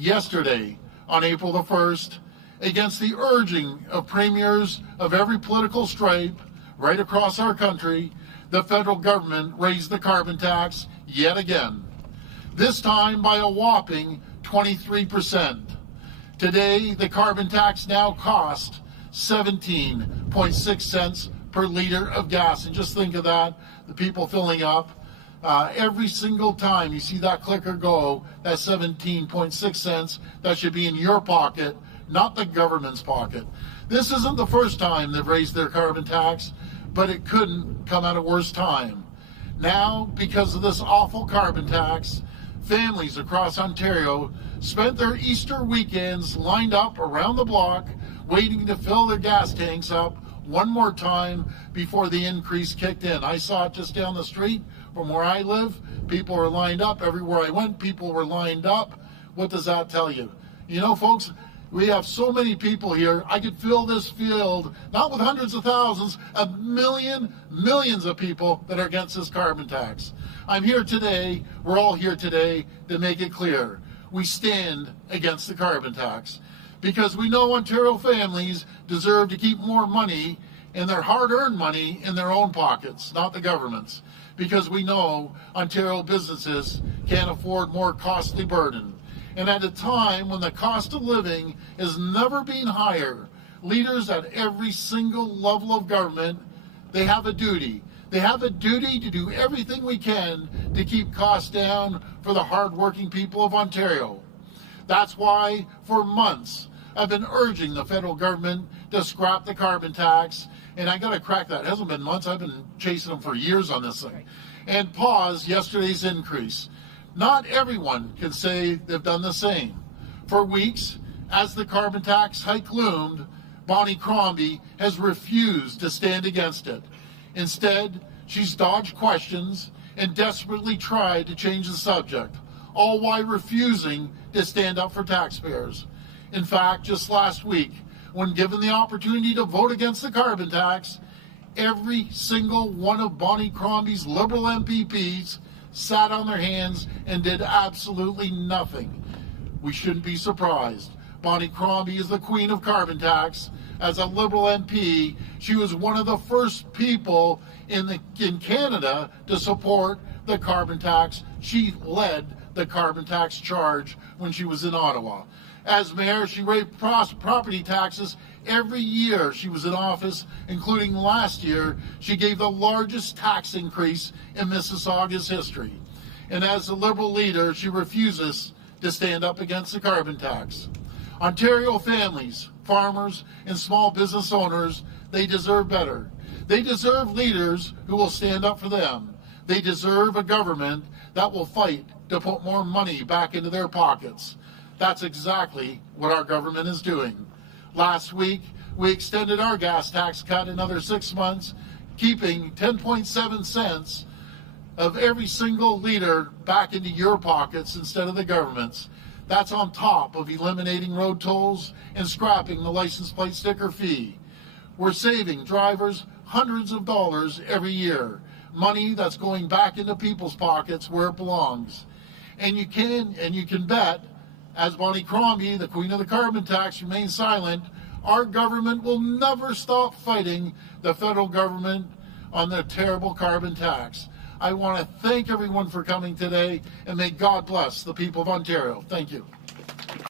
yesterday on April the 1st, against the urging of premiers of every political stripe right across our country, the federal government raised the carbon tax yet again, this time by a whopping 23%. Today, the carbon tax now costs 17.6 cents per liter of gas. And just think of that, the people filling up. Every single time you see that clicker go, that 17.6 cents, that should be in your pocket, not the government's pocket. This isn't the first time they've raised their carbon tax, but it couldn't come at a worse time. Now, because of this awful carbon tax, families across Ontario spent their Easter weekends lined up around the block, waiting to fill their gas tanks up one more time before the increase kicked in. I saw it just down the street from where I live. People were lined up. Everywhere I went, people were lined up. What does that tell you? You know, folks, we have so many people here. I could fill this field, not with hundreds of thousands, millions of people that are against this carbon tax. I'm here today, we're all here today to make it clear. We stand against the carbon tax because we know Ontario families deserve to keep more money and their hard-earned money in their own pockets, not the government's, because we know Ontario businesses can't afford more costly burden. And at a time when the cost of living has never been higher, leaders at every single level of government, they have a duty. They have a duty to do everything we can to keep costs down for the hard-working people of Ontario. That's why, for months, I've been urging the federal government to scrap the carbon tax, and I got to crack that. It hasn't been months. I've been chasing them for years on this thing. And pause yesterday's increase. Not everyone can say they've done the same. For weeks, as the carbon tax hike loomed, Bonnie Crombie has refused to stand against it. Instead, she's dodged questions and desperately tried to change the subject, all while refusing to stand up for taxpayers. In fact, just last week, when given the opportunity to vote against the carbon tax, every single one of Bonnie Crombie's Liberal MPPs sat on their hands and did absolutely nothing. We shouldn't be surprised. Bonnie Crombie is the queen of carbon tax. As a Liberal MP, she was one of the first people in Canada to support the carbon tax. She led the carbon tax charge when she was in Ottawa. As mayor, she raised property taxes every year she was in office, including last year. She gave the largest tax increase in Mississauga's history. And as a Liberal leader, she refuses to stand up against the carbon tax. Ontario families, farmers, and small business owners, they deserve better. They deserve leaders who will stand up for them. They deserve a government that will fight to put more money back into their pockets. That's exactly what our government is doing. Last week, we extended our gas tax cut another 6 months, keeping 10.7 cents of every single liter back into your pockets instead of the government's. That's on top of eliminating road tolls and scrapping the license plate sticker fee. We're saving drivers hundreds of dollars every year, money that's going back into people's pockets where it belongs. And you can bet, as Bonnie Crombie, the queen of the carbon tax, remains silent, our government will never stop fighting the federal government on the terrible carbon tax. I want to thank everyone for coming today, and may God bless the people of Ontario. Thank you.